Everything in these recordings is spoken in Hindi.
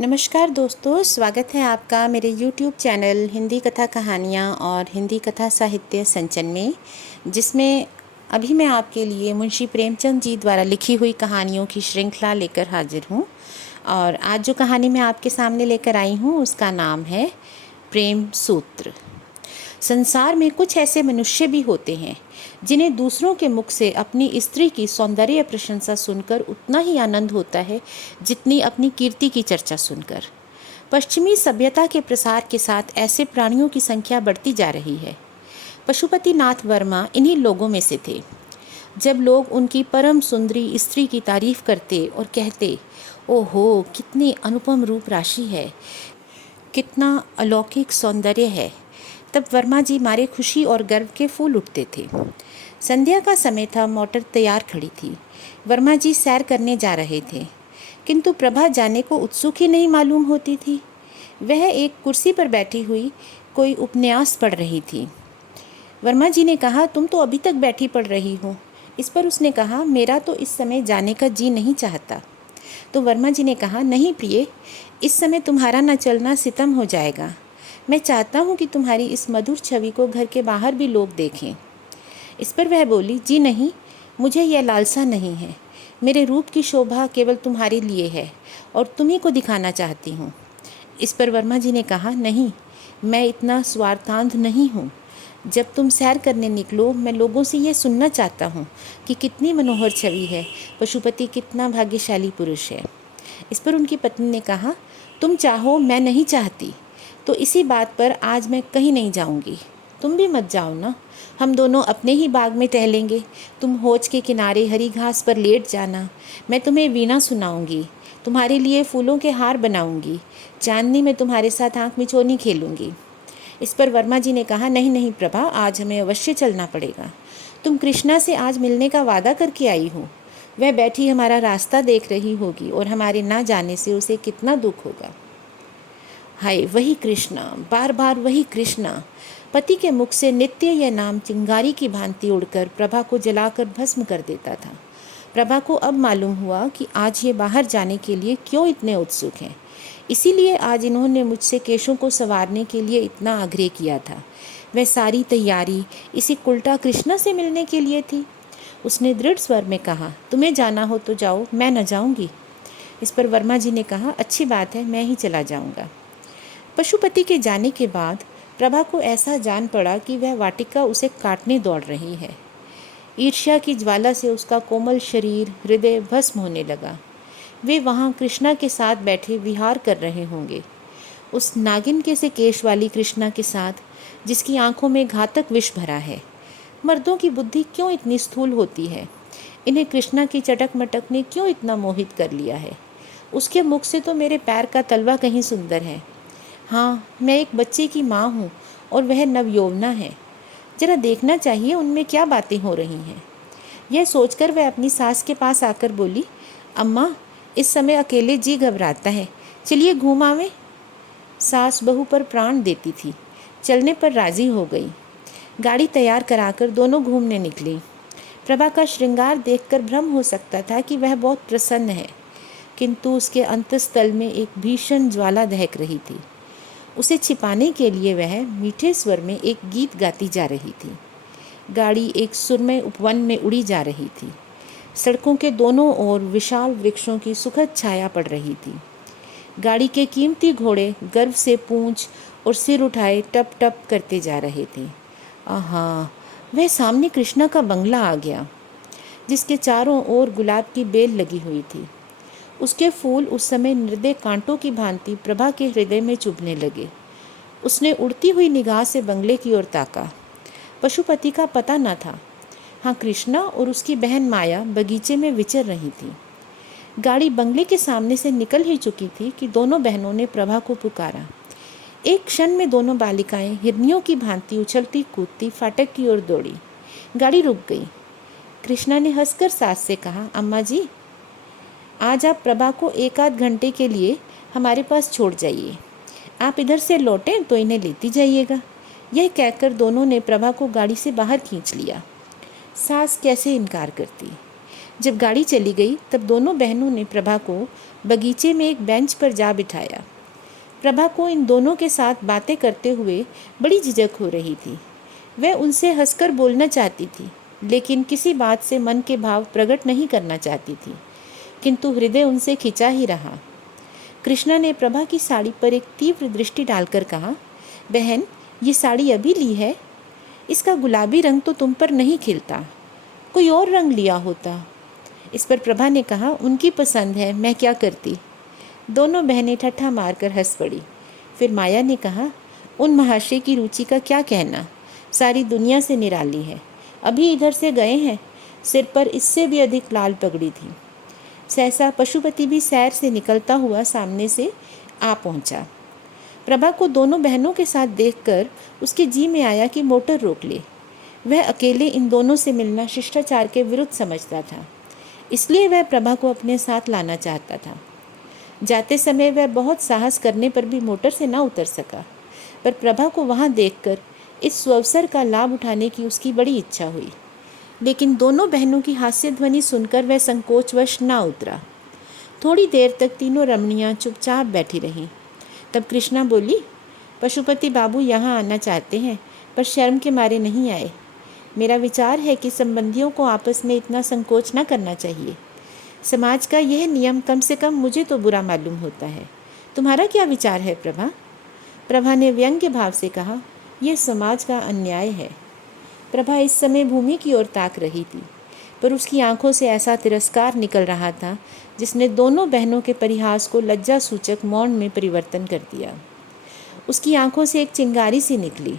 नमस्कार दोस्तों, स्वागत है आपका मेरे YouTube चैनल हिंदी कथा कहानियाँ और हिंदी कथा साहित्य संचन में, जिसमें अभी मैं आपके लिए मुंशी प्रेमचंद जी द्वारा लिखी हुई कहानियों की श्रृंखला लेकर हाजिर हूँ। और आज जो कहानी मैं आपके सामने लेकर आई हूँ उसका नाम है प्रेम सूत्र। संसार में कुछ ऐसे मनुष्य भी होते हैं जिन्हें दूसरों के मुख से अपनी स्त्री की सौंदर्य प्रशंसा सुनकर उतना ही आनंद होता है जितनी अपनी कीर्ति की चर्चा सुनकर। पश्चिमी सभ्यता के प्रसार के साथ ऐसे प्राणियों की संख्या बढ़ती जा रही है। पशुपति नाथ वर्मा इन्हीं लोगों में से थे। जब लोग उनकी परम सुंदरी स्त्री की तारीफ करते और कहते, ओहो कितनी अनुपम रूप राशि है, कितना अलौकिक सौंदर्य है, तब वर्मा जी मारे खुशी और गर्व के फूल उठते थे। संध्या का समय था, मोटर तैयार खड़ी थी। वर्मा जी सैर करने जा रहे थे, किंतु प्रभा जाने को उत्सुक ही नहीं मालूम होती थी। वह एक कुर्सी पर बैठी हुई कोई उपन्यास पढ़ रही थी। वर्मा जी ने कहा, तुम तो अभी तक बैठी पढ़ रही हो। इस पर उसने कहा, मेरा तो इस समय जाने का जी नहीं चाहता। तो वर्मा जी ने कहा, नहीं प्रिय, इस समय तुम्हारा न चलना सितम हो जाएगा। मैं चाहता हूँ कि तुम्हारी इस मधुर छवि को घर के बाहर भी लोग देखें। इस पर वह बोली, जी नहीं, मुझे यह लालसा नहीं है। मेरे रूप की शोभा केवल तुम्हारे लिए है और तुम्ही को दिखाना चाहती हूँ। इस पर वर्मा जी ने कहा, नहीं, मैं इतना स्वार्थांध नहीं हूँ। जब तुम सैर करने निकलो, मैं लोगों से ये सुनना चाहता हूँ कि कितनी मनोहर छवि है, पशुपति कितना भाग्यशाली पुरुष है। इस पर उनकी पत्नी ने कहा, तुम चाहो, मैं नहीं चाहती, तो इसी बात पर आज मैं कहीं नहीं जाऊंगी। तुम भी मत जाओ ना, हम दोनों अपने ही बाग में टहलेंगे। तुम होज के किनारे हरी घास पर लेट जाना, मैं तुम्हें वीणा सुनाऊंगी, तुम्हारे लिए फूलों के हार बनाऊंगी, चांदनी में तुम्हारे साथ आँख मिचौनी खेलूंगी। इस पर वर्मा जी ने कहा, नहीं नहीं प्रभा, आज हमें अवश्य चलना पड़ेगा। तुम कृष्णा से आज मिलने का वादा करके आई हो। वह बैठी हमारा रास्ता देख रही होगी और हमारे ना जाने से उसे कितना दुख होगा। हाय, वही कृष्णा, बार बार वही कृष्णा। पति के मुख से नित्य यह नाम चिंगारी की भांति उड़कर प्रभा को जलाकर भस्म कर देता था। प्रभा को अब मालूम हुआ कि आज ये बाहर जाने के लिए क्यों इतने उत्सुक हैं। इसीलिए आज इन्होंने मुझसे केशों को संवारने के लिए इतना आग्रह किया था। वह सारी तैयारी इसी कुल्टा कृष्णा से मिलने के लिए थी। उसने दृढ़ स्वर में कहा, तुम्हें जाना हो तो जाओ, मैं न जाऊंगी। इस पर वर्मा जी ने कहा, अच्छी बात है, मैं ही चला जाऊंगा। पशुपति के जाने के बाद प्रभा को ऐसा जान पड़ा कि वह वाटिका उसे काटने दौड़ रही है। ईर्ष्या की ज्वाला से उसका कोमल शरीर, हृदय भस्म होने लगा। वे वहाँ कृष्णा के साथ बैठे विहार कर रहे होंगे, उस नागिन के से केश वाली कृष्णा के साथ, जिसकी आंखों में घातक विष भरा है। मर्दों की बुद्धि क्यों इतनी स्थूल होती है? इन्हें कृष्णा की चटक मटक ने क्यों इतना मोहित कर लिया है? उसके मुख से तो मेरे पैर का तलवा कहीं सुंदर है। हाँ, मैं एक बच्चे की माँ हूँ और वह नवयौवना है। जरा देखना चाहिए उनमें क्या बातें हो रही हैं। यह सोचकर वह अपनी सास के पास आकर बोली, अम्मा, इस समय अकेले जी घबराता है, चलिए घूम आवें। सास बहू पर प्राण देती थी, चलने पर राजी हो गई। गाड़ी तैयार कराकर दोनों घूमने निकली। प्रभा का श्रृंगार देखकर भ्रम हो सकता था कि वह बहुत प्रसन्न है, किंतु उसके अंतस्थल में एक भीषण ज्वाला दहक रही थी। उसे छिपाने के लिए वह मीठे स्वर में एक गीत गाती जा रही थी। गाड़ी एक सुरमय उपवन में उड़ी जा रही थी। सड़कों के दोनों ओर विशाल वृक्षों की सुखद छाया पड़ रही थी। गाड़ी के कीमती घोड़े गर्व से पूंछ और सिर उठाए टप टप करते जा रहे थे। आहा, वह सामने कृष्णा का बंगला आ गया, जिसके चारों ओर गुलाब की बेल लगी हुई थी। उसके फूल उस समय निर्दय कांटों की भांति प्रभा के हृदय में चुभने लगे। उसने उड़ती हुई निगाह से बंगले की ओर ताका। पशुपति का पता न था। हाँ, कृष्णा और उसकी बहन माया बगीचे में विचर रही थी। गाड़ी बंगले के सामने से निकल ही चुकी थी कि दोनों बहनों ने प्रभा को पुकारा। एक क्षण में दोनों बालिकाएं हिरनियों की भांति उछलती कूदती फाटक की ओर दौड़ी। गाड़ी रुक गई। कृष्णा ने हंसकर सास से कहा, अम्मा जी, आज आप प्रभा को एक आध घंटे के लिए हमारे पास छोड़ जाइए। आप इधर से लौटें तो इन्हें लेती जाइएगा। यह कहकर दोनों ने प्रभा को गाड़ी से बाहर खींच लिया। सास कैसे इनकार करती। जब गाड़ी चली गई तब दोनों बहनों ने प्रभा को बगीचे में एक बेंच पर जा बिठाया। प्रभा को इन दोनों के साथ बातें करते हुए बड़ी झिझक हो रही थी। वह उनसे हंसकर बोलना चाहती थी, लेकिन किसी बात से मन के भाव प्रकट नहीं करना चाहती थी, किंतु हृदय उनसे खिंचा ही रहा। कृष्णा ने प्रभा की साड़ी पर एक तीव्र दृष्टि डालकर कहा, बहन, ये साड़ी अभी ली है? इसका गुलाबी रंग तो तुम पर नहीं खिलता, कोई और रंग लिया होता। इस पर प्रभा ने कहा, उनकी पसंद है, मैं क्या करती। दोनों बहनें ठट्ठा मारकर हंस पड़ी। फिर माया ने कहा, उन महाशय की रुचि का क्या कहना, सारी दुनिया से निराली है। अभी इधर से गए हैं, सिर पर इससे भी अधिक लाल पगड़ी थी। सहसा पशुपति भी सैर से निकलता हुआ सामने से आ पहुंचा। प्रभा को दोनों बहनों के साथ देखकर उसके जी में आया कि मोटर रोक ले। वह अकेले इन दोनों से मिलना शिष्टाचार के विरुद्ध समझता था, इसलिए वह प्रभा को अपने साथ लाना चाहता था। जाते समय वह बहुत साहस करने पर भी मोटर से न उतर सका, पर प्रभा को वहाँ देखकर इस सुअवसर का लाभ उठाने की उसकी बड़ी इच्छा हुई। लेकिन दोनों बहनों की हास्य ध्वनि सुनकर वह संकोचवश न उतरा। थोड़ी देर तक तीनों रमणियाँ चुपचाप बैठी रहीं। तब कृष्णा बोली, पशुपति बाबू यहाँ आना चाहते हैं, पर शर्म के मारे नहीं आए। मेरा विचार है कि संबंधियों को आपस में इतना संकोच न करना चाहिए। समाज का यह नियम कम से कम मुझे तो बुरा मालूम होता है। तुम्हारा क्या विचार है प्रभा? प्रभा ने व्यंग्य भाव से कहा, यह समाज का अन्याय है। प्रभा इस समय भूमि की ओर ताक रही थी, पर उसकी आंखों से ऐसा तिरस्कार निकल रहा था जिसने दोनों बहनों के परिहास को लज्जा सूचक मौन में परिवर्तन कर दिया। उसकी आंखों से एक चिंगारी सी निकली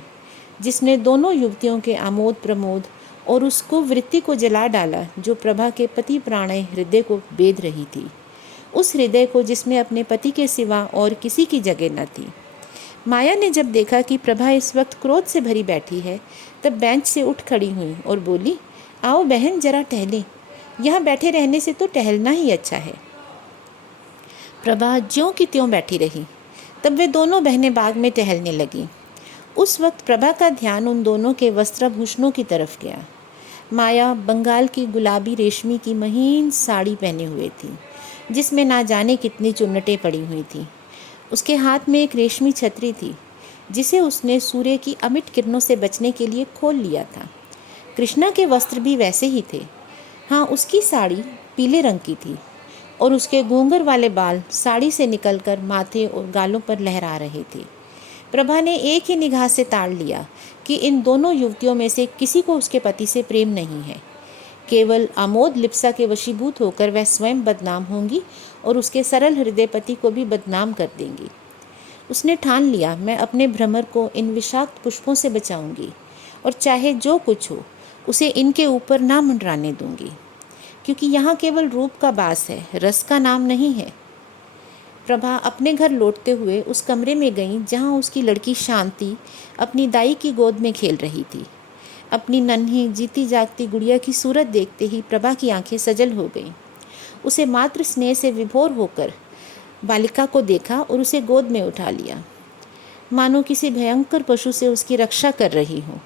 जिसने दोनों युवतियों के आमोद प्रमोद और उसको वृत्ति को जला डाला जो प्रभा के पति प्राणय हृदय को बेध रही थी, उस हृदय को जिसमें अपने पति के सिवा और किसी की जगह न थी। माया ने जब देखा कि प्रभा इस वक्त क्रोध से भरी बैठी है, तब बेंच से उठ खड़ी हुई और बोली, आओ बहन, जरा टहलें। यहाँ बैठे रहने से तो टहलना ही अच्छा है। प्रभा ज्यों की त्यों बैठी रही। तब वे दोनों बहनें बाग में टहलने लगीं। उस वक्त प्रभा का ध्यान उन दोनों के वस्त्राभूषणों की तरफ गया। माया बंगाल की गुलाबी रेशमी की महीन साड़ी पहने हुए थी, जिसमें ना जाने कितनी चुन्नटें पड़ी हुई थीं। उसके हाथ में एक रेशमी छतरी थी, जिसे उसने सूर्य की अमिट किरणों से बचने के लिए खोल लिया था। कृष्णा के वस्त्र भी वैसे ही थे। हाँ, उसकी साड़ी पीले रंग की थी और उसके घूंघर वाले बाल साड़ी से निकलकर माथे और गालों पर लहरा रहे थे। प्रभा ने एक ही निगाह से ताड़ लिया कि इन दोनों युवतियों में से किसी को उसके पति से प्रेम नहीं है। केवल आमोद लिप्सा के वशीभूत होकर वह स्वयं बदनाम होंगी और उसके सरल हृदय पति को भी बदनाम कर देंगी। उसने ठान लिया, मैं अपने भ्रमर को इन विषाक्त पुष्पों से बचाऊंगी और चाहे जो कुछ हो उसे इनके ऊपर ना मंडराने दूंगी, क्योंकि यहाँ केवल रूप का बास है, रस का नाम नहीं है। प्रभा अपने घर लौटते हुए उस कमरे में गई जहाँ उसकी लड़की शांति अपनी दाई की गोद में खेल रही थी। अपनी नन्ही जीती जागती गुड़िया की सूरत देखते ही प्रभा की आंखें सजल हो गईं। उसे मातृ स्नेह से विभोर होकर बालिका को देखा और उसे गोद में उठा लिया, मानो किसी भयंकर पशु से उसकी रक्षा कर रही हो।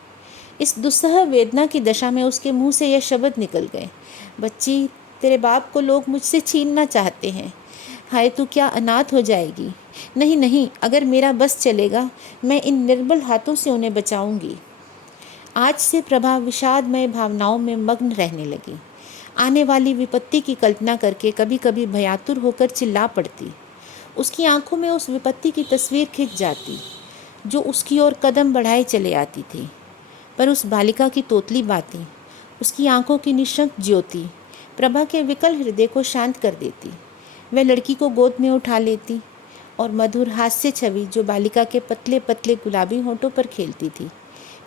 इस दुस्सह वेदना की दशा में उसके मुंह से यह शब्द निकल गए, बच्ची, तेरे बाप को लोग मुझसे छीनना चाहते हैं। हाय, तू क्या अनाथ हो जाएगी। नहीं नहीं, अगर मेरा बस चलेगा मैं इन निर्बल हाथों से उन्हें बचाऊंगी। आज से प्रभा विषादमय भावनाओं में मग्न रहने लगी। आने वाली विपत्ति की कल्पना करके कभी कभी भयातुर होकर चिल्ला पड़ती। उसकी आंखों में उस विपत्ति की तस्वीर खिंच जाती जो उसकी ओर कदम बढ़ाए चले आती थी। पर उस बालिका की तोतली बातें, उसकी आंखों की निशंक ज्योति प्रभा के विकल हृदय को शांत कर देती। वह लड़की को गोद में उठा लेती और मधुर हास्य छवि जो बालिका के पतले पतले गुलाबी होंठों पर खेलती थी,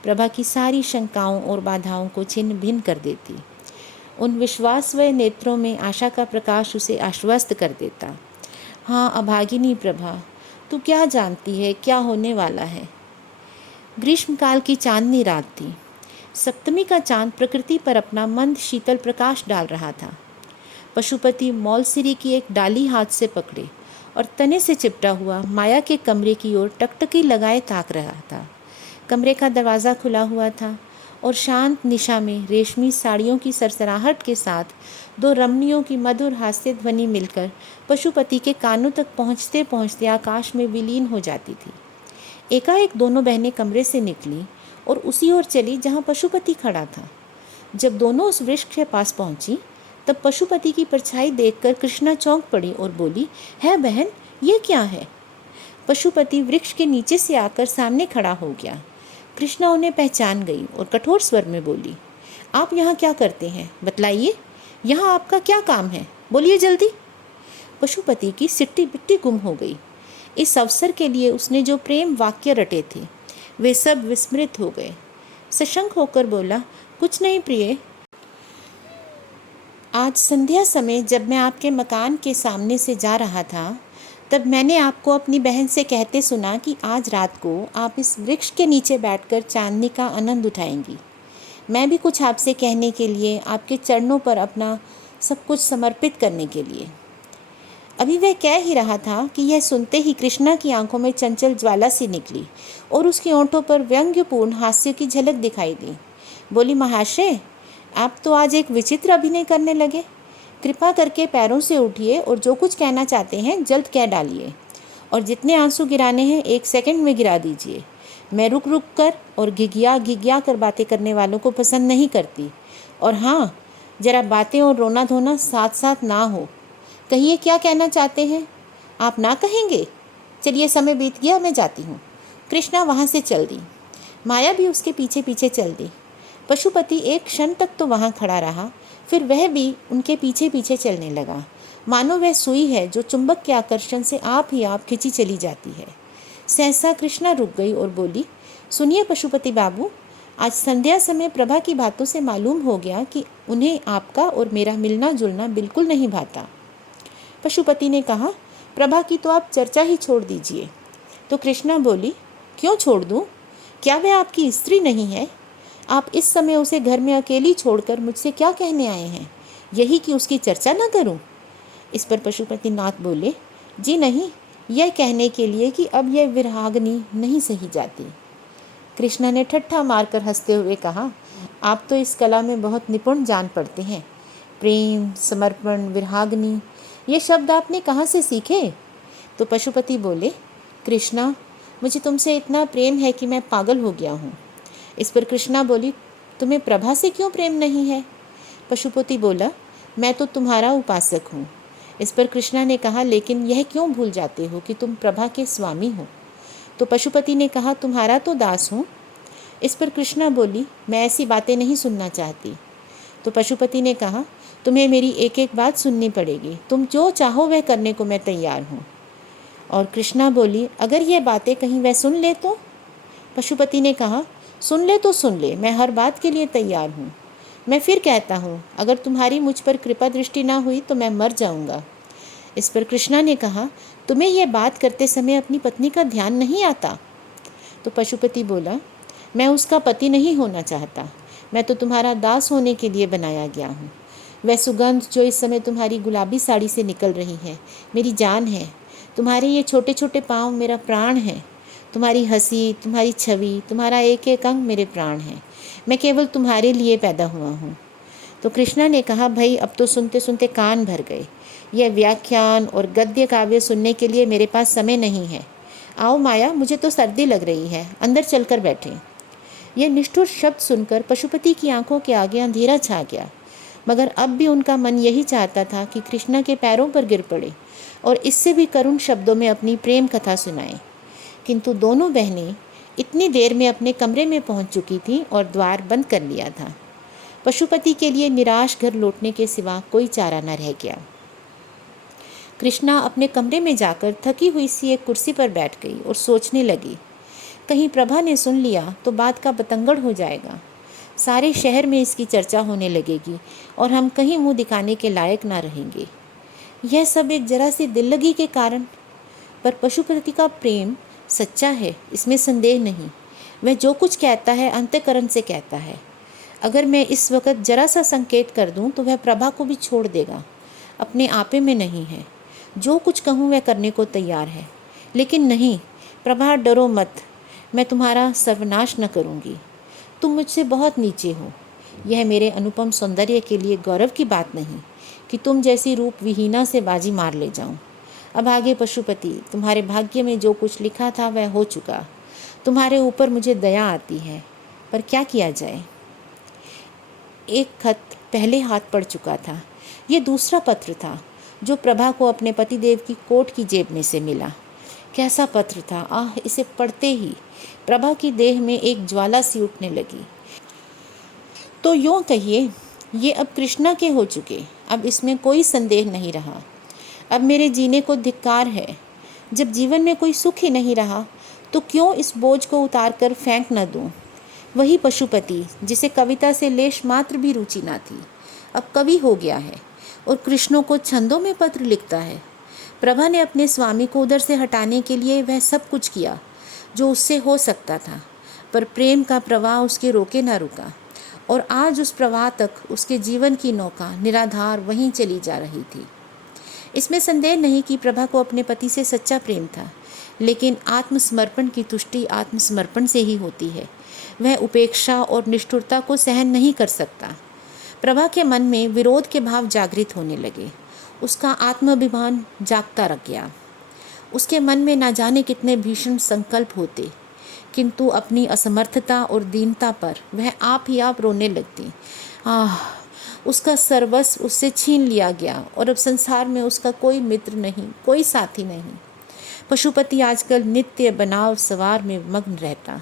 प्रभा की सारी शंकाओं और बाधाओं को छिन्न भिन्न कर देती। उन विश्वासमय नेत्रों में आशा का प्रकाश उसे आश्वस्त कर देता। हाँ अभागिनी प्रभा, तू क्या जानती है क्या होने वाला है। ग्रीष्मकाल की चांदनी रात थी। सप्तमी का चांद प्रकृति पर अपना मंद शीतल प्रकाश डाल रहा था। पशुपति मौलसिरी की एक डाली हाथ से पकड़े और तने से चिपटा हुआ माया के कमरे की ओर टकटकी लगाए ताक रहा था। कमरे का दरवाज़ा खुला हुआ था और शांत निशा में रेशमी साड़ियों की सरसराहट के साथ दो रमणियों की मधुर हास्य ध्वनि मिलकर पशुपति के कानों तक पहुँचते पहुँचते आकाश में विलीन हो जाती थी। एकाएक दोनों बहनें कमरे से निकली और उसी ओर चली जहाँ पशुपति खड़ा था। जब दोनों उस वृक्ष के पास पहुंची तब पशुपति की परछाई देखकर कृष्णा चौंक पड़ी और बोली, है बहन, ये क्या है? पशुपति वृक्ष के नीचे से आकर सामने खड़ा हो गया। कृष्णा उन्हें पहचान गई और कठोर स्वर में बोली, आप यहाँ क्या करते हैं? बतलाइए, यहाँ आपका क्या काम है? बोलिए जल्दी। पशुपति की सिट्टी बिट्टी गुम हो गई। इस अवसर के लिए उसने जो प्रेम वाक्य रटे थे वे सब विस्मृत हो गए। सशंक होकर बोला, कुछ नहीं प्रिय, आज संध्या समय जब मैं आपके मकान के सामने से जा रहा था तब मैंने आपको अपनी बहन से कहते सुना कि आज रात को आप इस वृक्ष के नीचे बैठकर चांदनी का आनंद उठाएंगी। मैं भी कुछ आपसे कहने के लिए, आपके चरणों पर अपना सब कुछ समर्पित करने के लिए। अभी वह कह ही रहा था कि यह सुनते ही कृष्णा की आंखों में चंचल ज्वाला सी निकली और उसके होंठों पर व्यंग्यपूर्ण हास्य की झलक दिखाई दी। बोली, महाशय, आप तो आज एक विचित्र अभिनय करने लगे। कृपा करके पैरों से उठिए और जो कुछ कहना चाहते हैं जल्द कह डालिए, और जितने आंसू गिराने हैं 1 सेकंड में गिरा दीजिए। मैं रुक रुक कर और घिघिया कर बातें करने वालों को पसंद नहीं करती। और हाँ, जरा बातें और रोना धोना साथ साथ ना हो। कहिए, क्या कहना चाहते हैं? आप ना कहेंगे? चलिए, समय बीत गया, मैं जाती हूँ। कृष्णा वहाँ से चल दी। माया भी उसके पीछे पीछे चल दी। पशुपति एक क्षण तक तो वहाँ खड़ा रहा, फिर वह भी उनके पीछे पीछे चलने लगा, मानो वह सुई है जो चुंबक के आकर्षण से आप ही आप खिंची चली जाती है। सहसा कृष्णा रुक गई और बोली, सुनिए पशुपति बाबू, आज संध्या समय प्रभा की बातों से मालूम हो गया कि उन्हें आपका और मेरा मिलना जुलना बिल्कुल नहीं भाता। पशुपति ने कहा, प्रभा की तो आप चर्चा ही छोड़ दीजिए। तो कृष्णा बोली, क्यों छोड़ दूं? क्या वह आपकी स्त्री नहीं है? आप इस समय उसे घर में अकेली छोड़कर मुझसे क्या कहने आए हैं? यही कि उसकी चर्चा न करूं? इस पर पशुपति नाथ बोले, जी नहीं, यह कहने के लिए कि अब यह विरहाग्नि नहीं सही जाती। कृष्णा ने ठट्ठा मारकर हंसते हुए कहा, आप तो इस कला में बहुत निपुण जान पड़ते हैं। प्रेम, समर्पण, विरहाग्नि, ये शब्द आपने कहाँ से सीखे? तो पशुपति बोले, कृष्णा, मुझे तुमसे इतना प्रेम है कि मैं पागल हो गया हूँ। इस पर कृष्णा बोली, तुम्हें प्रभा से क्यों प्रेम नहीं है? पशुपति बोला, मैं तो तुम्हारा उपासक हूँ। इस पर कृष्णा ने कहा, लेकिन यह क्यों भूल जाते हो कि तुम प्रभा के स्वामी हो? तो पशुपति ने कहा, तुम्हारा तो दास हूँ। इस पर कृष्णा बोली, मैं ऐसी बातें नहीं सुनना चाहती। तो पशुपति ने कहा, तुम्हें मेरी एक एक बात सुननी पड़ेगी। तुम जो चाहो वह करने को मैं तैयार हूँ। और कृष्णा बोली, अगर ये बातें कहीं वह सुन ले तो? पशुपति ने कहा, सुन ले तो सुन ले, मैं हर बात के लिए तैयार हूँ। मैं फिर कहता हूँ, अगर तुम्हारी मुझ पर कृपा दृष्टि ना हुई तो मैं मर जाऊँगा। इस पर कृष्णा ने कहा, तुम्हें यह बात करते समय अपनी पत्नी का ध्यान नहीं आता? तो पशुपति बोला, मैं उसका पति नहीं होना चाहता, मैं तो तुम्हारा दास होने के लिए बनाया गया हूँ। वह सुगंध जो इस समय तुम्हारी गुलाबी साड़ी से निकल रही है मेरी जान है। तुम्हारे ये छोटे छोटे पाँव मेरा प्राण है। तुम्हारी हंसी, तुम्हारी छवि, तुम्हारा एक एक अंग मेरे प्राण है। मैं केवल तुम्हारे लिए पैदा हुआ हूँ। तो कृष्णा ने कहा, भाई अब तो सुनते सुनते कान भर गए। यह व्याख्यान और गद्य काव्य सुनने के लिए मेरे पास समय नहीं है। आओ माया, मुझे तो सर्दी लग रही है, अंदर चलकर बैठें। यह निष्ठुर शब्द सुनकर पशुपति की आंखों के आगे अंधेरा छा गया, मगर अब भी उनका मन यही चाहता था कि कृष्णा के पैरों पर गिर पड़े और इससे भी करुण शब्दों में अपनी प्रेम कथा सुनाए। किंतु दोनों बहनें इतनी देर में अपने कमरे में पहुंच चुकी थीं और द्वार बंद कर लिया था। पशुपति के लिए निराश घर लौटने के सिवा कोई चारा न रह गया। कृष्णा अपने कमरे में जाकर थकी हुई सी एक कुर्सी पर बैठ गई और सोचने लगी, कहीं प्रभा ने सुन लिया तो बात का बतंगड़ हो जाएगा। सारे शहर में इसकी चर्चा होने लगेगी और हम कहीं मुंह दिखाने के लायक ना रहेंगे। यह सब एक जरा सी दिल लगी के कारण। पर पशुपति का प्रेम सच्चा है, इसमें संदेह नहीं। वह जो कुछ कहता है अंतःकरण से कहता है। अगर मैं इस वक्त जरा सा संकेत कर दूं तो वह प्रभा को भी छोड़ देगा। अपने आपे में नहीं है। जो कुछ कहूँ वह करने को तैयार है। लेकिन नहीं प्रभा, डरो मत, मैं तुम्हारा सर्वनाश न करूँगी। तुम मुझसे बहुत नीचे हो। यह मेरे अनुपम सौंदर्य के लिए गौरव की बात नहीं कि तुम जैसी रूप विहीना से बाजी मार ले जाऊं। अब आगे पशुपति, तुम्हारे भाग्य में जो कुछ लिखा था वह हो चुका। तुम्हारे ऊपर मुझे दया आती है, पर क्या किया जाए। एक खत पहले हाथ पड़ चुका था। ये दूसरा पत्र था जो प्रभा को अपने पतिदेव की कोट की जेब में से मिला। कैसा पत्र था! आह, इसे पढ़ते ही प्रभा की देह में एक ज्वाला सी उठने लगी। तो यूँ कहिए, ये अब कृष्णा के हो चुके। अब इसमें कोई संदेह नहीं रहा। अब मेरे जीने को धिक्कार है। जब जीवन में कोई सुख ही नहीं रहा तो क्यों इस बोझ को उतार कर फेंक न दूं। वही पशुपति जिसे कविता से लेश मात्र भी रुचि ना थी, अब कवि हो गया है और कृष्णों को छंदों में पत्र लिखता है। प्रभा ने अपने स्वामी को उधर से हटाने के लिए वह सब कुछ किया जो उससे हो सकता था, पर प्रेम का प्रवाह उसके रोके न रुका और आज उस प्रवाह तक उसके जीवन की नौका निराधार वहीं चली जा रही थी। इसमें संदेह नहीं कि प्रभा को अपने पति से सच्चा प्रेम था, लेकिन आत्मसमर्पण की तुष्टि आत्मसमर्पण से ही होती है। वह उपेक्षा और निष्ठुरता को सहन नहीं कर सकता। प्रभा के मन में विरोध के भाव जागृत होने लगे। उसका आत्माभिमान जागता रह गया। उसके मन में ना जाने कितने भीषण संकल्प होते, किंतु अपनी असमर्थता और दीनता पर वह आप ही आप रोने लगती। उसका सर्वस्व उससे छीन लिया गया और अब संसार में उसका कोई मित्र नहीं, कोई साथी नहीं। पशुपति आजकल नित्य बनाव सवार में मग्न रहता,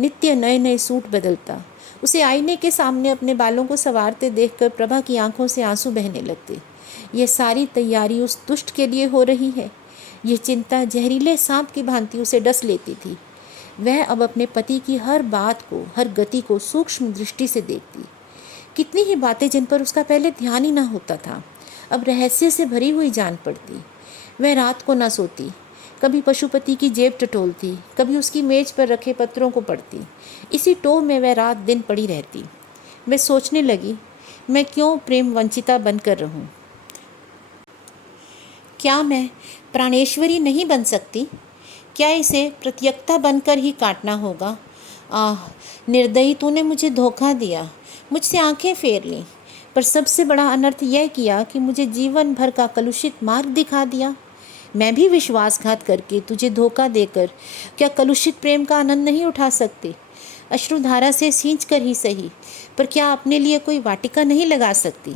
नित्य नए नए सूट बदलता। उसे आईने के सामने अपने बालों को संवारते देखकर प्रभा की आंखों से आंसू बहने लगते। यह सारी तैयारी उस दुष्ट के लिए हो रही है। यह चिंता जहरीले सांप की भांति उसे डस लेती थी। वह अब अपने पति की हर बात को, हर गति को सूक्ष्म दृष्टि से देखती। कितनी ही बातें जिन पर उसका पहले ध्यान ही ना होता था, अब रहस्य से भरी हुई जान पड़ती। वह रात को न सोती, कभी पशुपति की जेब टटोलती, कभी उसकी मेज पर रखे पत्रों को पढ़ती। इसी टोह में वह रात दिन पड़ी रहती। वह सोचने लगी, मैं क्यों प्रेम वंचिता बनकर रहूं? क्या मैं प्राणेश्वरी नहीं बन सकती? क्या इसे प्रत्यक्ता बनकर ही काटना होगा? आह, निर्दयी, तूने मुझे धोखा दिया, मुझसे आंखें फेर लीं, पर सबसे बड़ा अनर्थ यह किया कि मुझे जीवन भर का कलुषित मार्ग दिखा दिया। मैं भी विश्वासघात करके, तुझे धोखा देकर क्या कलुषित प्रेम का आनंद नहीं उठा सकती? अश्रुधारा से सींच कर ही सही, पर क्या अपने लिए कोई वाटिका नहीं लगा सकती?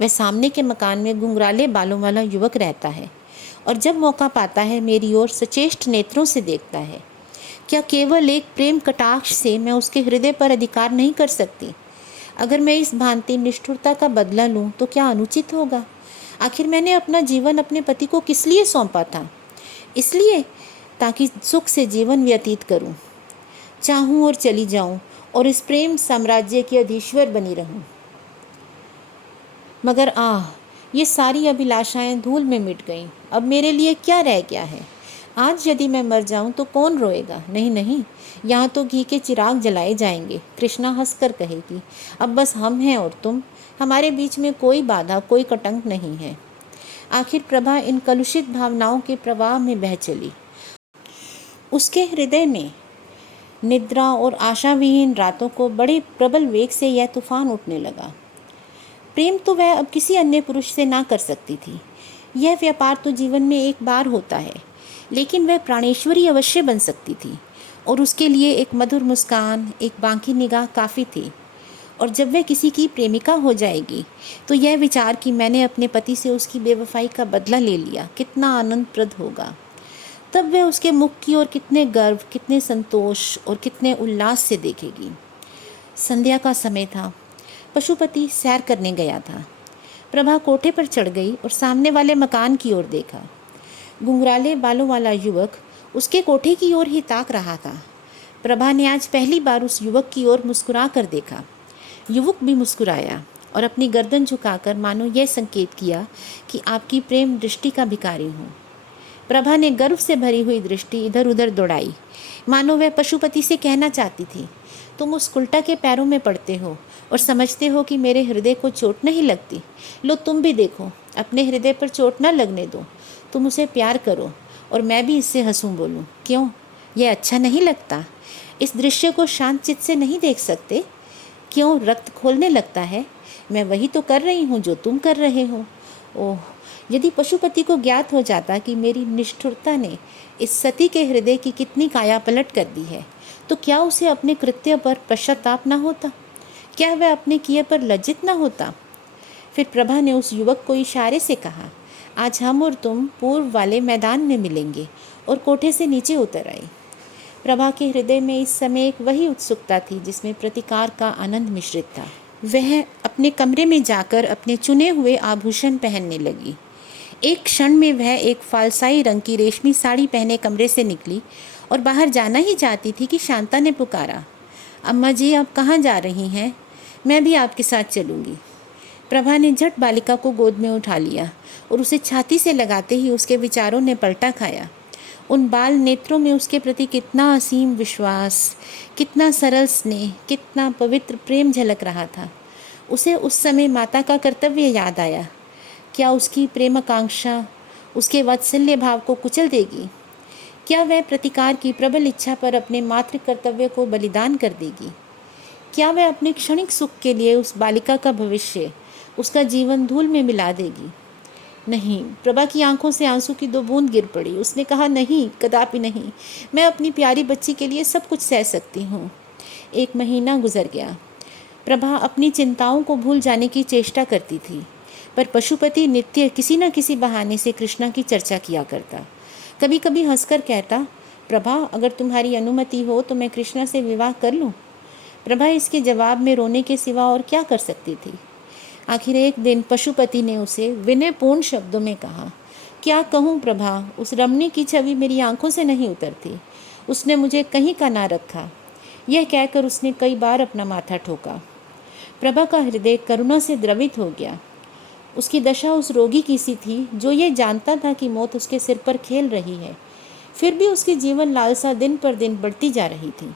वह सामने के मकान में घुंघराले बालों वाला युवक रहता है और जब मौका पाता है मेरी ओर सचेष्ट नेत्रों से देखता है। क्या केवल एक प्रेम कटाक्ष से मैं उसके हृदय पर अधिकार नहीं कर सकती? अगर मैं इस भांति निष्ठुरता का बदला लूं तो क्या अनुचित होगा? आखिर मैंने अपना जीवन अपने पति को किस लिए सौंपा था? इसलिए ताकि सुख से जीवन व्यतीत करूं, चाहूं और चली जाऊं और इस प्रेम साम्राज्य की अधीश्वर बनी रहूं। मगर ये सारी अभिलाषाएं धूल में मिट गईं। अब मेरे लिए क्या रह गया है? आज यदि मैं मर जाऊं तो कौन रोएगा? नहीं नहीं, यहाँ तो घी के चिराग जलाए जाएंगे। कृष्णा हंसकर कहेगी, अब बस हम हैं और तुम, हमारे बीच में कोई बाधा, कोई कटंक नहीं है। आखिर प्रभा इन कलुषित भावनाओं के प्रवाह में बह चली। उसके हृदय में निद्रा और आशाविहीन रातों को बड़े प्रबल वेग से यह तूफान उठने लगा। प्रेम तो वह अब किसी अन्य पुरुष से ना कर सकती थी। यह व्यापार तो जीवन में एक बार होता है, लेकिन वह प्राणेश्वरी अवश्य बन सकती थी और उसके लिए एक मधुर मुस्कान, एक बांकी निगाह काफ़ी थी। और जब वह किसी की प्रेमिका हो जाएगी तो यह विचार कि मैंने अपने पति से उसकी बेवफाई का बदला ले लिया कितना आनंदप्रद होगा। तब वह उसके मुख की ओर कितने गर्व, कितने संतोष और कितने उल्लास से देखेगी। संध्या का समय था। पशुपति सैर करने गया था। प्रभा कोठे पर चढ़ गई और सामने वाले मकान की ओर देखा। घुंघराले बालों वाला युवक उसके कोठे की ओर ही ताक रहा था। प्रभा ने आज पहली बार उस युवक की ओर मुस्कुरा कर देखा। युवक भी मुस्कुराया और अपनी गर्दन झुकाकर मानो यह संकेत किया कि आपकी प्रेम दृष्टि का भिखारी हूँ। प्रभा ने गर्व से भरी हुई दृष्टि इधर उधर दौड़ाई, मानो वह पशुपति से कहना चाहती थी, तुम उस उल्टा के पैरों में पड़ते हो और समझते हो कि मेरे हृदय को चोट नहीं लगती। लो तुम भी देखो, अपने हृदय पर चोट न लगने दो। तुम उसे प्यार करो और मैं भी इससे हंसूं बोलूं। क्यों? यह अच्छा नहीं लगता? इस दृश्य को शांत चित्त से नहीं देख सकते? क्यों रक्त खोलने लगता है? मैं वही तो कर रही हूँ जो तुम कर रहे हो। ओह, यदि पशुपति को ज्ञात हो जाता कि मेरी निष्ठुरता ने इस सती के हृदय की कितनी काया पलट कर दी है, तो क्या उसे अपने कृत्य पर पश्चाताप न होता? क्या वह अपने किए पर लज्जित न होता? फिर प्रभा ने उस युवक को इशारे से कहा, आज हम और तुम पूर्व वाले मैदान में मिलेंगे, और कोठे से नीचे उतर आई। प्रभा के हृदय में इस समय एक वही उत्सुकता थी जिसमें प्रतिकार का आनंद मिश्रित था। वह अपने कमरे में जाकर अपने चुने हुए आभूषण पहनने लगी। एक क्षण में वह एक फालसाई रंग की रेशमी साड़ी पहने कमरे से निकली और बाहर जाना ही चाहती थी कि शांता ने पुकारा, अम्मा जी, आप कहाँ जा रही हैं? मैं भी आपके साथ चलूँगी। प्रभा ने झट बालिका को गोद में उठा लिया और उसे छाती से लगाते ही उसके विचारों ने पलटा खाया। उन बाल नेत्रों में उसके प्रति कितना असीम विश्वास, कितना सरल स्नेह, कितना पवित्र प्रेम झलक रहा था। उसे उस समय माता का कर्तव्य याद आया। क्या उसकी प्रेमाकांक्षा उसके वात्सल्य भाव को कुचल देगी? क्या वह प्रतिकार की प्रबल इच्छा पर अपने मातृ कर्तव्य को बलिदान कर देगी? क्या वह अपने क्षणिक सुख के लिए उस बालिका का भविष्य, उसका जीवन धूल में मिला देगी? नहीं। प्रभा की आंखों से आंसू की 2 बूंद गिर पड़ी। उसने कहा, नहीं, कदापि नहीं। मैं अपनी प्यारी बच्ची के लिए सब कुछ सह सकती हूँ। 1 महीना गुजर गया। प्रभा अपनी चिंताओं को भूल जाने की चेष्टा करती थी, पर पशुपति नित्य किसी न किसी बहाने से कृष्णा की चर्चा किया करता। कभी कभी हंसकर कहता, प्रभा, अगर तुम्हारी अनुमति हो तो मैं कृष्णा से विवाह कर लूँ। प्रभा इसके जवाब में रोने के सिवा और क्या कर सकती थी। आखिर एक दिन पशुपति ने उसे विनयपूर्ण शब्दों में कहा, क्या कहूँ प्रभा, उस रमणी की छवि मेरी आंखों से नहीं उतरती। उसने मुझे कहीं का ना रखा। यह कहकर उसने कई बार अपना माथा ठोका। प्रभा का हृदय करुणा से द्रवित हो गया। उसकी दशा उस रोगी की सी थी जो ये जानता था कि मौत उसके सिर पर खेल रही है, फिर भी उसकी जीवन लालसा दिन पर दिन बढ़ती जा रही थी।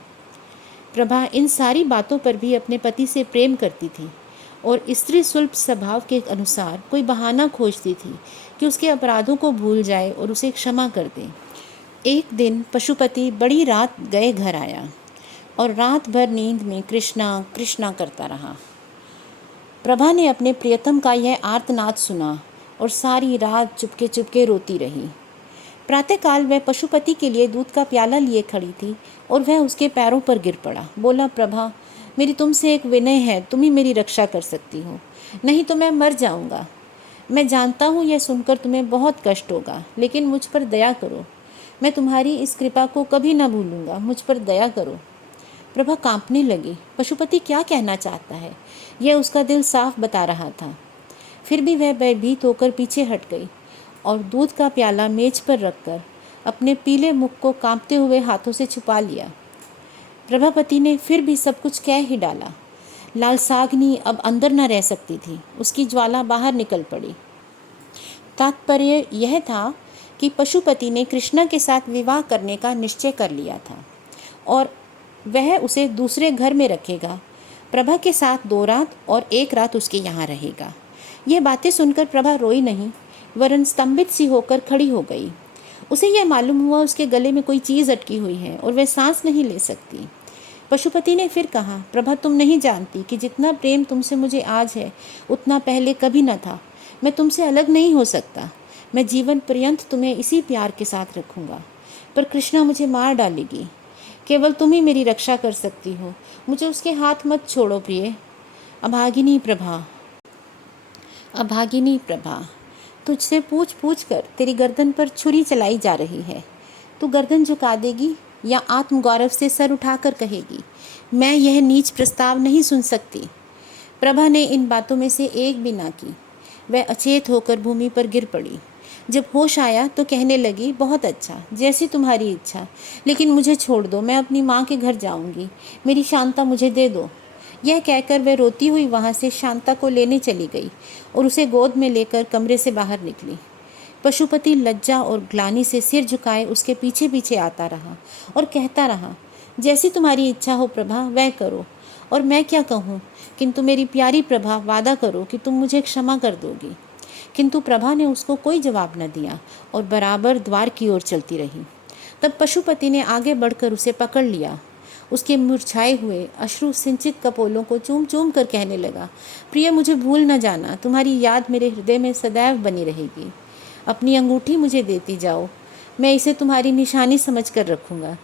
प्रभा इन सारी बातों पर भी अपने पति से प्रेम करती थी और स्त्री सुलभ स्वभाव के अनुसार कोई बहाना खोजती थी कि उसके अपराधों को भूल जाए और उसे क्षमा कर दे। एक दिन पशुपति बड़ी रात गए घर आया और रात भर नींद में कृष्णा कृष्णा करता रहा। प्रभा ने अपने प्रियतम का यह आर्तनाद सुना और सारी रात चुपके चुपके रोती रही। प्रातःकाल वह पशुपति के लिए दूध का प्याला लिए खड़ी थी और वह उसके पैरों पर गिर पड़ा। बोला, प्रभा, मेरी तुमसे एक विनय है, तुम ही मेरी रक्षा कर सकती हो, नहीं तो मैं मर जाऊंगा। मैं जानता हूँ यह सुनकर तुम्हें बहुत कष्ट होगा, लेकिन मुझ पर दया करो। मैं तुम्हारी इस कृपा को कभी न भूलूंगा, मुझ पर दया करो। प्रभा कांपने लगी। पशुपति क्या कहना चाहता है, यह उसका दिल साफ बता रहा था। फिर भी वह भयभीत होकर पीछे हट गई और दूध का प्याला मेज पर रखकर अपने पीले मुख को कांपते हुए हाथों से छुपा लिया। प्रभापति ने फिर भी सब कुछ कह ही डाला। लालसाग्नि अब अंदर न रह सकती थी, उसकी ज्वाला बाहर निकल पड़ी। तात्पर्य यह था कि पशुपति ने कृष्णा के साथ विवाह करने का निश्चय कर लिया था और वह उसे दूसरे घर में रखेगा। प्रभा के साथ 2 रात और 1 रात उसके यहाँ रहेगा। यह बातें सुनकर प्रभा रोई नहीं, वरन स्तंभित सी होकर खड़ी हो गई। उसे यह मालूम हुआ उसके गले में कोई चीज़ अटकी हुई है और वह सांस नहीं ले सकती। पशुपति ने फिर कहा, प्रभा, तुम नहीं जानती कि जितना प्रेम तुमसे मुझे आज है उतना पहले कभी न था। मैं तुमसे अलग नहीं हो सकता। मैं जीवन पर्यंत तुम्हें इसी प्यार के साथ रखूँगा। पर कृष्णा मुझे मार डालेगी। केवल तुम ही मेरी रक्षा कर सकती हो। मुझे उसके हाथ मत छोड़ो प्रिय। अभागिनी प्रभा, अभागिनी प्रभा, तुझसे पूछ पूछ कर तेरी गर्दन पर छुरी चलाई जा रही है। तू गर्दन झुका देगी या आत्मगौरव से सर उठाकर कहेगी, मैं यह नीच प्रस्ताव नहीं सुन सकती। प्रभा ने इन बातों में से एक भी ना की। वह अचेत होकर भूमि पर गिर पड़ी। जब होश आया तो कहने लगी, बहुत अच्छा, जैसी तुम्हारी इच्छा, लेकिन मुझे छोड़ दो, मैं अपनी माँ के घर जाऊँगी। मेरी शांता मुझे दे दो। यह कहकर वह रोती हुई वहाँ से शांता को लेने चली गई और उसे गोद में लेकर कमरे से बाहर निकली। पशुपति लज्जा और ग्लानि से सिर झुकाए उसके पीछे पीछे आता रहा और कहता रहा, जैसी तुम्हारी इच्छा हो प्रभा, वह करो। और मैं क्या कहूँ, किंतु मेरी प्यारी प्रभा, वादा करो कि तुम मुझे क्षमा कर दोगी। किंतु प्रभा ने उसको कोई जवाब न दिया और बराबर द्वार की ओर चलती रही। तब पशुपति ने आगे बढ़कर उसे पकड़ लिया। उसके मुरझाए हुए अश्रु सिंचित कपोलों को चूम चूम कर कहने लगा, प्रिय, मुझे भूल न जाना, तुम्हारी याद मेरे हृदय में सदैव बनी रहेगी। अपनी अंगूठी मुझे देती जाओ, मैं इसे तुम्हारी निशानी समझ कर रखूँगा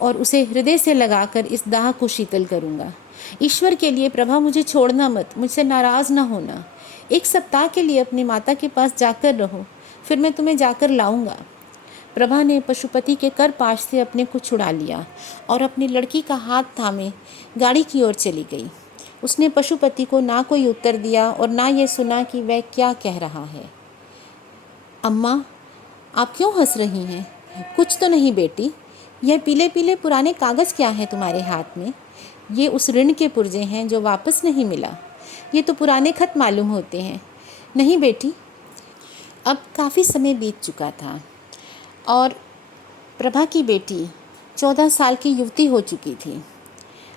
और उसे हृदय से लगाकर इस दाह को शीतल करूँगा। ईश्वर के लिए प्रभा मुझे छोड़ना मत, मुझसे नाराज़ ना होना। 1 सप्ताह के लिए अपनी माता के पास जाकर रहो, फिर मैं तुम्हें जाकर लाऊंगा। प्रभा ने पशुपति के कर पाश से अपने को छुड़ा लिया और अपनी लड़की का हाथ थामे गाड़ी की ओर चली गई। उसने पशुपति को ना कोई उत्तर दिया और ना ये सुना कि वह क्या कह रहा है। अम्मा, आप क्यों हंस रही हैं? कुछ तो नहीं बेटी, यह पीले पीले पुराने कागज़ क्या है तुम्हारे हाथ में? ये उस ऋण के पुर्जे हैं जो वापस नहीं मिला। ये तो पुराने खत मालूम होते हैं। नहीं बेटी, अब काफ़ी समय बीत चुका था और प्रभा की बेटी 14 साल की युवती हो चुकी थी।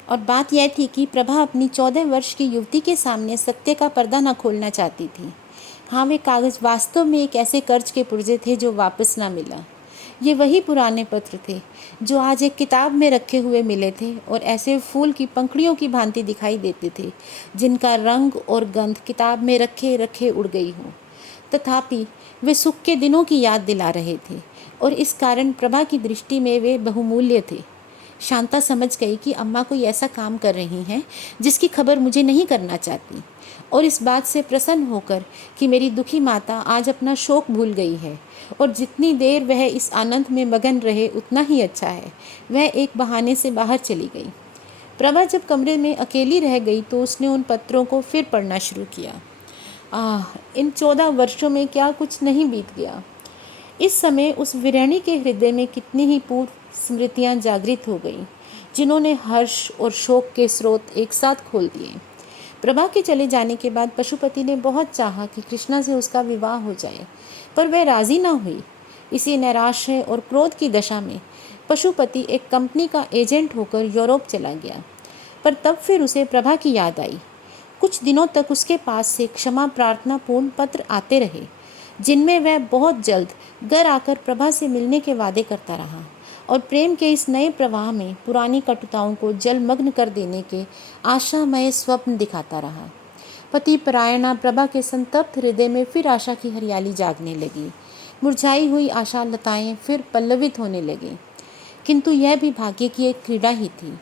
और बात यह थी कि प्रभा अपनी 14 वर्ष की युवती के सामने सत्य का पर्दा न खोलना चाहती थी। हाँ, वे कागज़ वास्तव में एक ऐसे कर्ज के पुर्जे थे जो वापस ना मिला। ये वही पुराने पत्र थे जो आज एक किताब में रखे हुए मिले थे और ऐसे फूल की पंखुड़ियों की भांति दिखाई देते थे जिनका रंग और गंध किताब में रखे रखे उड़ गई हो। तथापि वे सुख के दिनों की याद दिला रहे थे और इस कारण प्रभा की दृष्टि में वे बहुमूल्य थे। शांता समझ गई कि अम्मा कोई ऐसा काम कर रही हैं जिसकी खबर मुझे नहीं करना चाहती, और इस बात से प्रसन्न होकर कि मेरी दुखी माता आज अपना शोक भूल गई है और जितनी देर वह इस आनंद में मगन रहे उतना ही अच्छा है, वह एक बहाने से बाहर चली गई। प्रभा जब कमरे में अकेली रह गई तो उसने उन पत्रों को फिर पढ़ना शुरू किया। इन 14 वर्षों में क्या कुछ नहीं बीत गया। इस समय उस वीरानी के हृदय में कितनी ही पूर्व स्मृतियाँ जागृत हो गईं, जिन्होंने हर्ष और शोक के स्रोत एक साथ खोल दिए। प्रभा के चले जाने के बाद पशुपति ने बहुत चाहा कि कृष्णा से उसका विवाह हो जाए, पर वह राजी ना हुई। इसी नैराश्य और क्रोध की दशा में पशुपति एक कंपनी का एजेंट होकर यूरोप चला गया। पर तब फिर उसे प्रभा की याद आई। कुछ दिनों तक उसके पास से क्षमा प्रार्थना पूर्ण पत्र आते रहे, जिनमें वह बहुत जल्द घर आकर प्रभा से मिलने के वादे करता रहा और प्रेम के इस नए प्रवाह में पुरानी कटुताओं को जलमग्न कर देने के आशामय स्वप्न दिखाता रहा। पति परायणा प्रभा के संतप्त हृदय में फिर आशा की हरियाली जागने लगी। मुरझाई हुई आशा लताएं फिर पल्लवित होने लगी। किंतु यह भी भाग्य की एक क्रीड़ा ही थी।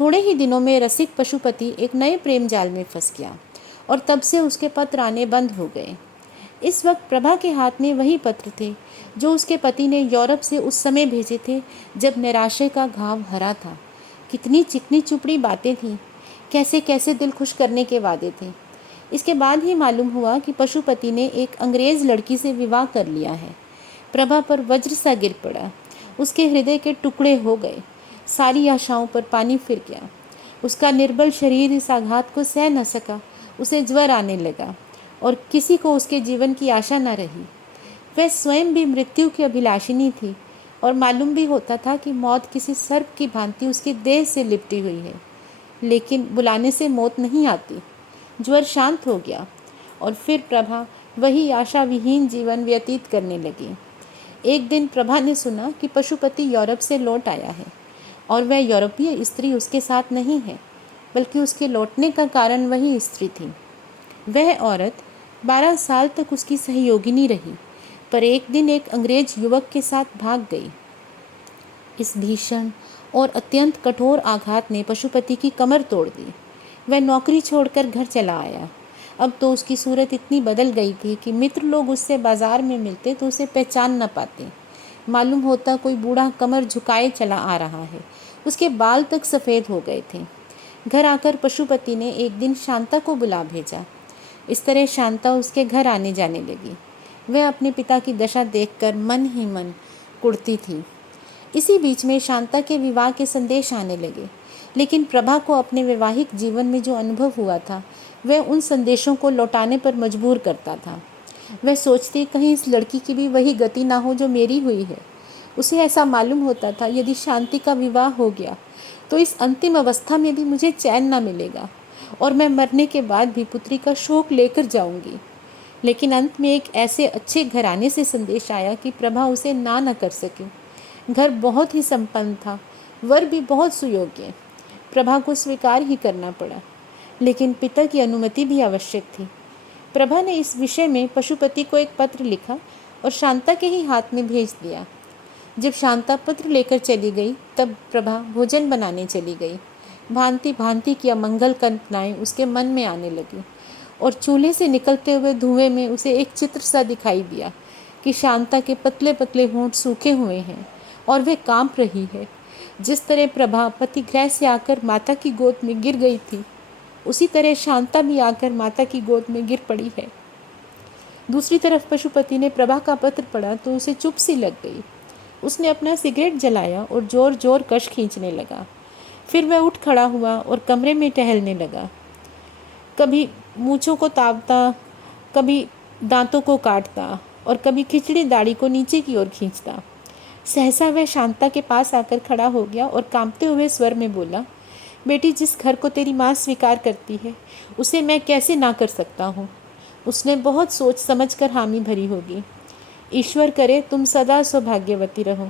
थोड़े ही दिनों में रसिक पशुपति एक नए प्रेम जाल में फंस गया और तब से उसके पत्र आने बंद हो गए। इस वक्त प्रभा के हाथ में वही पत्र थे जो उसके पति ने यूरोप से उस समय भेजे थे जब निराशा का घाव हरा था। कितनी चिकनी चुपड़ी बातें थीं, कैसे कैसे दिल खुश करने के वादे थे। इसके बाद ही मालूम हुआ कि पशुपति ने एक अंग्रेज़ लड़की से विवाह कर लिया है। प्रभा पर वज्र सा गिर पड़ा, उसके हृदय के टुकड़े हो गए, सारी आशाओं पर पानी फिर गया। उसका निर्बल शरीर इस आघात को सह न सका, उसे ज्वर आने लगा और किसी को उसके जीवन की आशा न रही। वह स्वयं भी मृत्यु की अभिलाषिनी थी और मालूम भी होता था कि मौत किसी सर्प की भांति उसके देह से लिपटी हुई है, लेकिन बुलाने से मौत नहीं आती। ज्वर शांत हो गया और फिर प्रभा वही आशा विहीन जीवन व्यतीत करने लगी। एक दिन प्रभा ने सुना कि पशुपति यूरोप से लौट आया है और वह यूरोपीय स्त्री उसके साथ नहीं है, बल्कि उसके लौटने का कारण वही स्त्री थी। वह औरत 12 साल तक उसकी सहयोगिनी रही, पर एक दिन एक अंग्रेज युवक के साथ भाग गई। इस भीषण और अत्यंत कठोर आघात ने पशुपति की कमर तोड़ दी। वह नौकरी छोड़कर घर चला आया। अब तो उसकी सूरत इतनी बदल गई थी कि मित्र लोग उससे बाजार में मिलते तो उसे पहचान न पाते। मालूम होता कोई बूढ़ा कमर झुकाए चला आ रहा है। उसके बाल तक सफ़ेद हो गए थे। घर आकर पशुपति ने एक दिन शांता को बुला भेजा। इस तरह शांता उसके घर आने जाने लगी। वह अपने पिता की दशा देखकर मन ही मन कुढ़ती थी। इसी बीच में शांता के विवाह के संदेश आने लगे, लेकिन प्रभा को अपने वैवाहिक जीवन में जो अनुभव हुआ था वह उन संदेशों को लौटाने पर मजबूर करता था। वह सोचती कहीं इस लड़की की भी वही गति ना हो जो मेरी हुई है। उसे ऐसा मालूम होता था यदि शांति का विवाह हो गया तो इस अंतिम अवस्था में भी मुझे चैन ना मिलेगा और मैं मरने के बाद भी पुत्री का शोक लेकर जाऊंगी। लेकिन अंत में एक ऐसे अच्छे घराने से संदेश आया कि प्रभा उसे ना कर सकी। घर बहुत ही संपन्न था, वर भी बहुत सुयोग्य। प्रभा को स्वीकार ही करना पड़ा, लेकिन पिता की अनुमति भी आवश्यक थी। प्रभा ने इस विषय में पशुपति को एक पत्र लिखा और शांता के ही हाथ में भेज दिया। जब शांता पत्र लेकर चली गई, तब प्रभा भोजन बनाने चली गई। भांति भांति की अमंगल कल्पनाएं उसके मन में आने लगी और चूल्हे से निकलते हुए धुएं में उसे एक चित्र सा दिखाई दिया कि शांता के पतले पतले होंठ सूखे हुए हैं और वे कांप रही है। जिस तरह प्रभा पतिगृह से आकर माता की गोद में गिर गई थी, उसी तरह शांता भी आकर माता की गोद में गिर पड़ी है। दूसरी तरफ पशुपति ने प्रभा का पत्र पढ़ा तो उसे चुप सी लग गई। उसने अपना सिगरेट जलाया और जोर जोर कश खींचने लगा। फिर वह उठ खड़ा हुआ और कमरे में टहलने लगा। कभी मूँछों को तावता, कभी दांतों को काटता और कभी खिचड़ी दाढ़ी को नीचे की ओर खींचता। सहसा वह शांता के पास आकर खड़ा हो गया और कांपते हुए स्वर में बोला, बेटी, जिस घर को तेरी माँ स्वीकार करती है, उसे मैं कैसे ना कर सकता हूँ। उसने बहुत सोच समझ कर हामी भरी होगी। ईश्वर करे तुम सदा सौभाग्यवती रहो।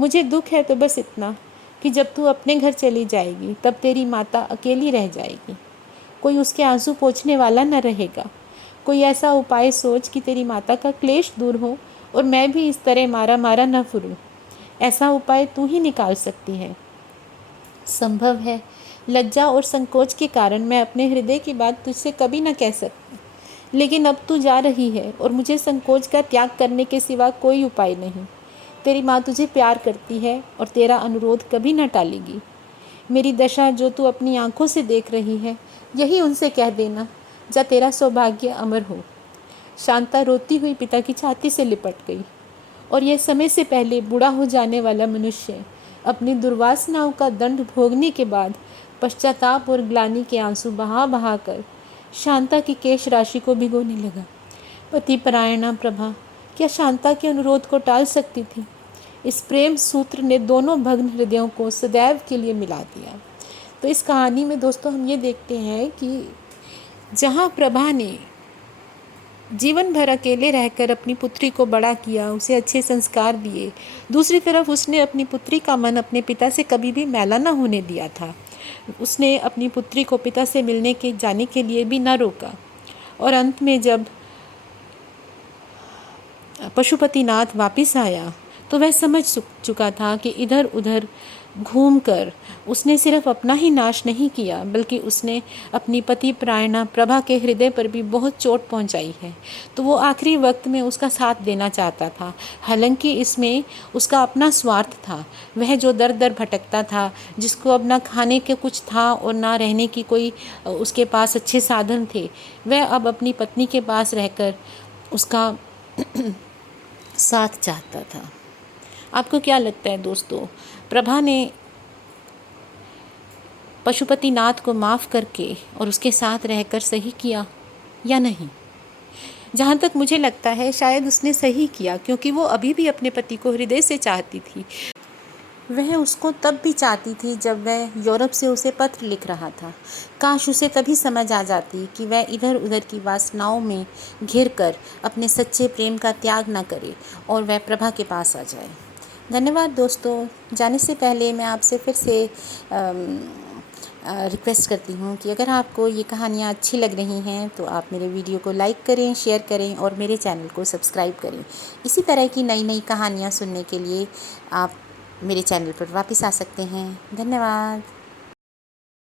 मुझे दुख है तो बस इतना कि जब तू अपने घर चली जाएगी, तब तेरी माता अकेली रह जाएगी। कोई उसके आंसू पोंछने वाला न रहेगा। कोई ऐसा उपाय सोच कि तेरी माता का क्लेश दूर हो और मैं भी इस तरह मारा मारा न फिरूं। ऐसा उपाय तू ही निकाल सकती है। संभव है, लज्जा और संकोच के कारण मैं अपने हृदय की बात तुझसे कभी न कह सकती, लेकिन अब तू जा रही है और मुझे संकोच का त्याग करने के सिवा कोई उपाय नहीं। तेरी माँ तुझे प्यार करती है और तेरा अनुरोध कभी न टालेगी। मेरी दशा जो तू अपनी आंखों से देख रही है, यही उनसे कह देना, जा तेरा सौभाग्य अमर हो। शांता रोती हुई पिता की छाती से लिपट गई और यह समय से पहले बूढ़ा हो जाने वाला मनुष्य अपनी दुर्वासनाओं का दंड भोगने के बाद पश्चाताप और ग्लानि के आंसू बहा बहा कर शांता की केश राशि को भिगोने लगा। पति परायणा प्रभा क्या शांता के अनुरोध को टाल सकती थी। इस प्रेम सूत्र ने दोनों भग्न हृदयों को सदैव के लिए मिला दिया। तो इस कहानी में दोस्तों हम ये देखते हैं कि जहाँ प्रभा ने जीवन भर अकेले रहकर अपनी पुत्री को बड़ा किया, उसे अच्छे संस्कार दिए, दूसरी तरफ उसने अपनी पुत्री का मन अपने पिता से कभी भी मैला न होने दिया था। उसने अपनी पुत्री को पिता से मिलने के जाने के लिए भी न रोका। और अंत में जब पशुपतिनाथ वापस आया तो वह समझ चुका था कि इधर उधर घूमकर उसने सिर्फ अपना ही नाश नहीं किया, बल्कि उसने अपनी पति परायणा प्रभा के हृदय पर भी बहुत चोट पहुंचाई है। तो वो आखिरी वक्त में उसका साथ देना चाहता था, हालांकि इसमें उसका अपना स्वार्थ था। वह जो दर दर भटकता था, जिसको अब ना खाने के कुछ था और ना रहने की कोई उसके पास अच्छे साधन थे, वह अब अपनी पत्नी के पास रहकर उसका साथ चाहता था। आपको क्या लगता है दोस्तों, प्रभा ने पशुपतिनाथ को माफ़ करके और उसके साथ रहकर सही किया या नहीं? जहाँ तक मुझे लगता है शायद उसने सही किया, क्योंकि वो अभी भी अपने पति को हृदय से चाहती थी। वह उसको तब भी चाहती थी जब वह यूरोप से उसे पत्र लिख रहा था। काश उसे तभी समझ आ जाती कि वह इधर उधर की वासनाओं में घिरकर अपने सच्चे प्रेम का त्याग न करे और वह प्रभा के पास आ जाए। धन्यवाद दोस्तों। जाने से पहले मैं आपसे फिर से रिक्वेस्ट करती हूँ कि अगर आपको ये कहानियाँ अच्छी लग रही हैं तो आप मेरे वीडियो को लाइक करें, शेयर करें और मेरे चैनल को सब्सक्राइब करें। इसी तरह की नई नई कहानियाँ सुनने के लिए आप मेरे चैनल पर वापस आ सकते हैं। धन्यवाद।